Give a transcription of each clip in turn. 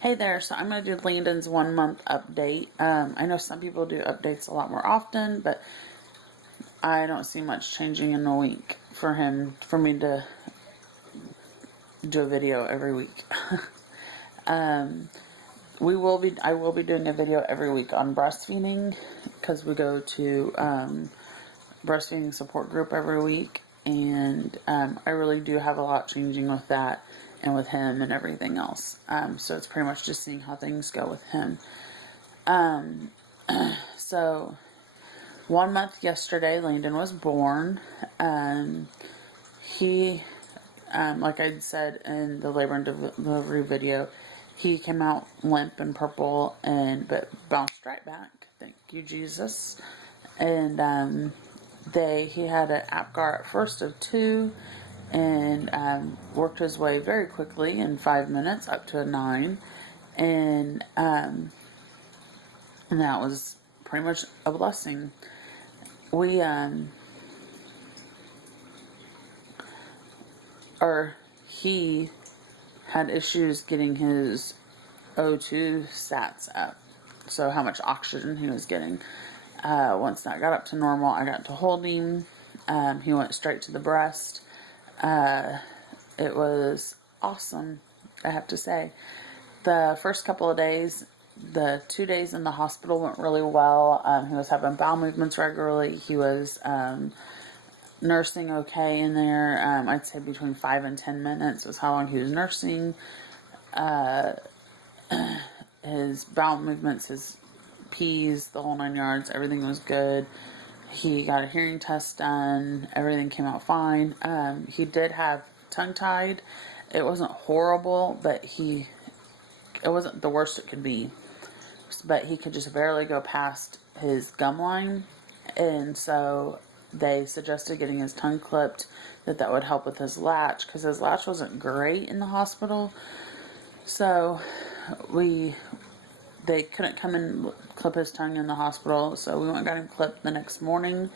Hey there, so I'm going to do Landon's 1 month update. I know some people do updates a lot more often, but I don't see much changing in a week for me to do a video every week. I will be doing a video every week on breastfeeding because we go to breastfeeding support group every week, and I really do have a lot changing with that and with him and everything else. So it's pretty much just seeing how things go with him. So 1 month yesterday, Landon was born. He, like I said in the labor and delivery video, he came out limp and purple, but bounced right back. Thank you, Jesus. And he had an APGAR at first of 2, and worked his way very quickly in 5 minutes up to a 9, and that was pretty much a blessing. He had issues getting his O2 sats up, so how much oxygen he was getting. Once that got up to normal, I got to hold him. He went straight to the breast. It was awesome, I have to say. The first couple of days, the 2 days in the hospital went really well. He was having bowel movements regularly. He was nursing okay in there. I'd say between 5 and 10 minutes was how long he was nursing. His bowel movements, his pees, the whole 9 yards, everything was good. He got a hearing test done. Everything came out fine. He did have tongue-tied. It wasn't horrible, but it wasn't the worst it could be. But he could just barely go past his gum line. And so they suggested getting his tongue clipped, that would help with his latch, because his latch wasn't great in the hospital. So they couldn't come and clip his tongue in the hospital, so we went and got him clipped the next morning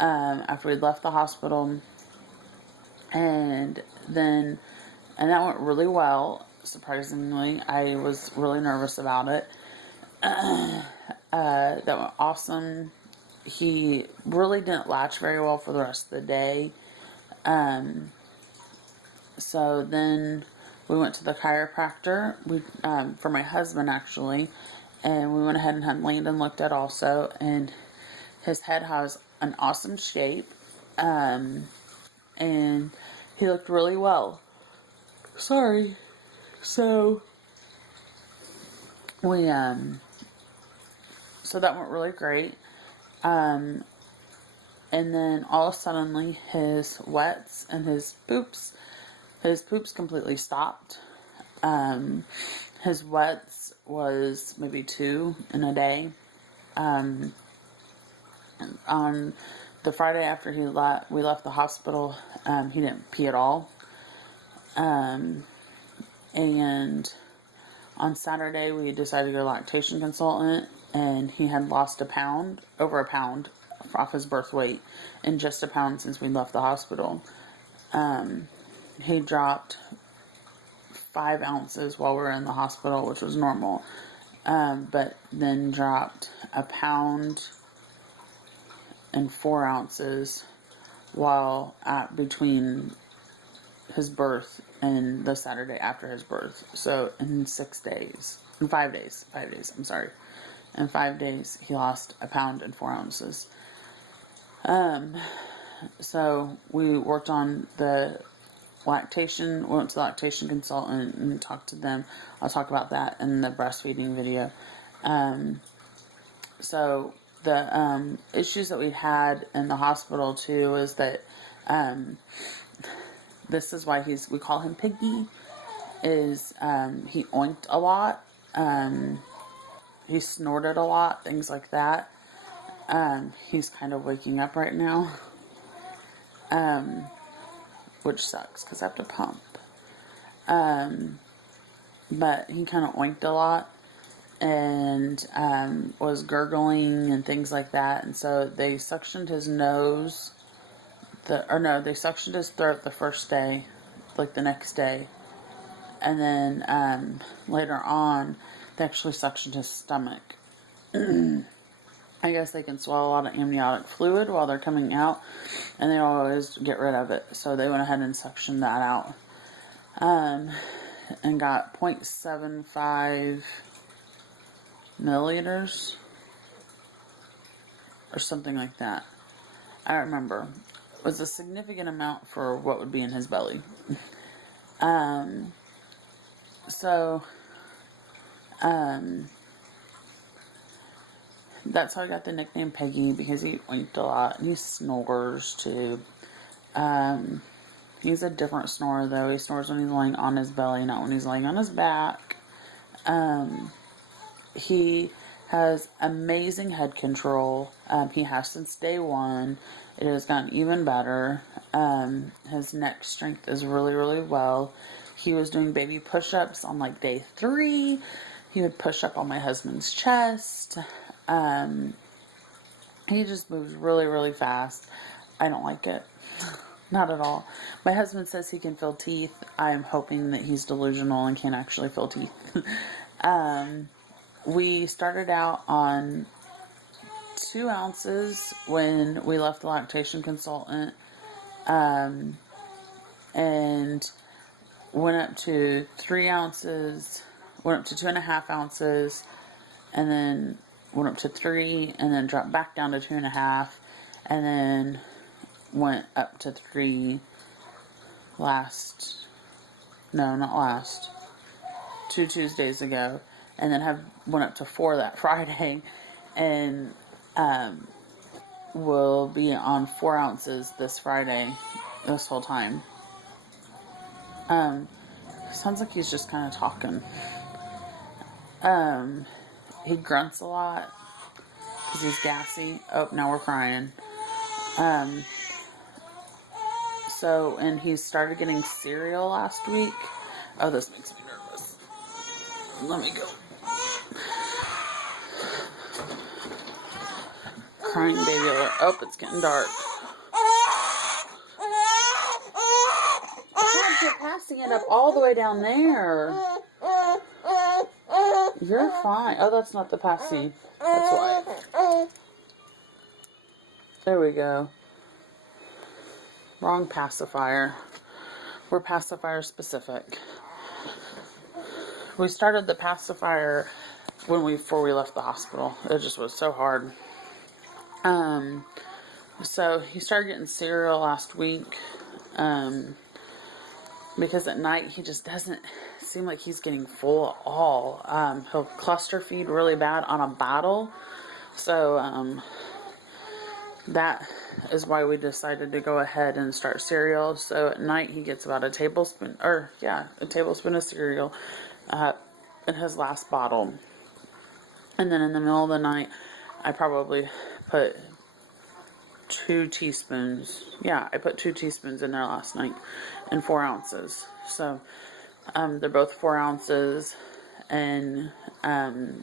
after we'd left the hospital. And that went really well, surprisingly. I was really nervous about it. That went awesome. He really didn't latch very well for the rest of the day. So then we went to the chiropractor, for my husband actually, and we went ahead and had Landon looked at also, and his head has an awesome shape, and he looked really well. Sorry. So so that went really great. And then all of a sudden his wets and his poops completely stopped. His wets was maybe 2 in a day. On the Friday after we left the hospital, he didn't pee at all. And on Saturday we decided to go to a lactation consultant, and he had lost over a pound off his birth weight, and just a pound since we left the hospital. He dropped 5 ounces while we were in the hospital, which was normal, but then dropped a pound and 4 ounces between his birth and the Saturday after his birth. So in 5 days, I'm sorry. In 5 days, he lost a pound and 4 ounces. So we worked on the lactation. We went to the lactation consultant and talked to them. I'll talk about that in the breastfeeding video. So the issues that we had in the hospital too is that this is why we call him Piggy. He oinked a lot. He snorted a lot, things like that. He's kind of waking up right now, which sucks because I have to pump. But he kind of oinked a lot and was gurgling and things like that. And so they suctioned his nose. They suctioned his throat the first day, like the next day. And then later on, they actually suctioned his stomach. I guess they can swallow a lot of amniotic fluid while they're coming out, and they always get rid of it. So they went ahead and suctioned that out, and got 0.75 milliliters or something like that. I don't remember. It was a significant amount for what would be in his belly. So that's how I got the nickname Piggy, because he winked a lot and he snores too. He's a different snorer though. He snores when he's laying on his belly, not when he's laying on his back. He has amazing head control. He has since day one. It has gotten even better. His neck strength is really, really well. He was doing baby push-ups on like day 3. He would push up on my husband's chest. He just moves really, really fast. I don't like it. Not at all. My husband says he can feel teeth. I'm hoping that he's delusional and can't actually feel teeth. We started out on 2 ounces when we left the lactation consultant, and went up to 3 ounces, went up to 2.5 ounces, and then went up to 3, and then dropped back down to 2.5, and then went up to 3 2 Tuesdays ago, and then went up to 4 that Friday, and will be on 4 ounces this Friday, this whole time. Sounds like he's just kind of talking. He grunts a lot because he's gassy. Oh, now we're crying. And he started getting cereal last week. Oh, this makes me nervous. Let me go. Crying baby alert. Oh, it's getting dark. God, you're passing it up all the way down there. You're fine. Oh, that's not the passy. That's why. There we go. Wrong pacifier. We're pacifier specific. We started the pacifier before we left the hospital. It just was so hard. So he started getting cereal last week. Because at night he just doesn't seem like he's getting full at all. He'll cluster feed really bad on a bottle. So, that is why we decided to go ahead and start cereal. So at night he gets about a tablespoon of cereal in his last bottle. And then in the middle of the night, I probably put 2 teaspoons. Yeah, I put 2 teaspoons in there last night and 4 ounces. So they're both 4 ounces, and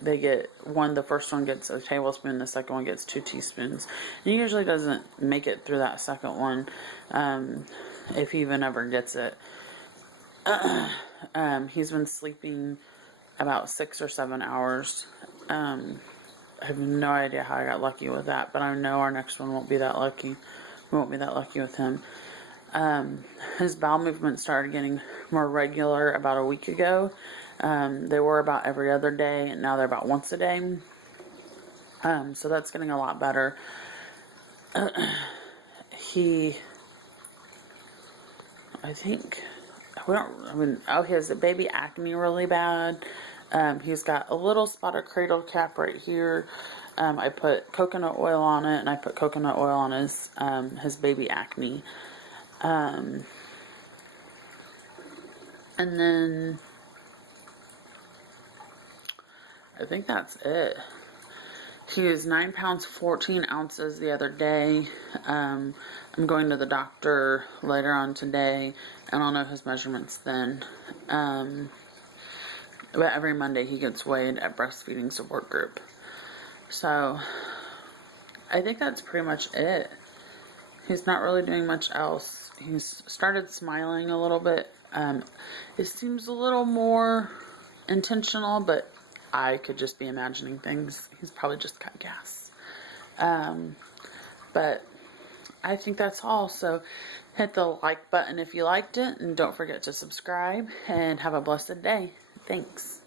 they get the first one gets a tablespoon, the second one gets 2 teaspoons. He usually doesn't make it through that second one, if he even ever gets it. He's been sleeping about 6 or 7 hours. I have no idea how I got lucky with that, but I know our next one won't be that lucky. We won't be that lucky with him. His bowel movements started getting more regular about a week ago. They were about every other day, and now they're about once a day. So that's getting a lot better. He has a baby acne really bad. He's got a little spot of cradle cap right here. I put coconut oil on it, and I put coconut oil on his baby acne. And then I think that's it. He was 9 pounds 14 ounces the other day. I'm going to the doctor later on today, and I'll know his measurements then. But every Monday he gets weighed at breastfeeding support group. So I think that's pretty much it. He's not really doing much else. He's started smiling a little bit It seems a little more intentional, but I could just be imagining things. He's probably just cut gas. But I think that's all. So hit the like button if you liked it, and don't forget to subscribe, and have a blessed day. Thanks.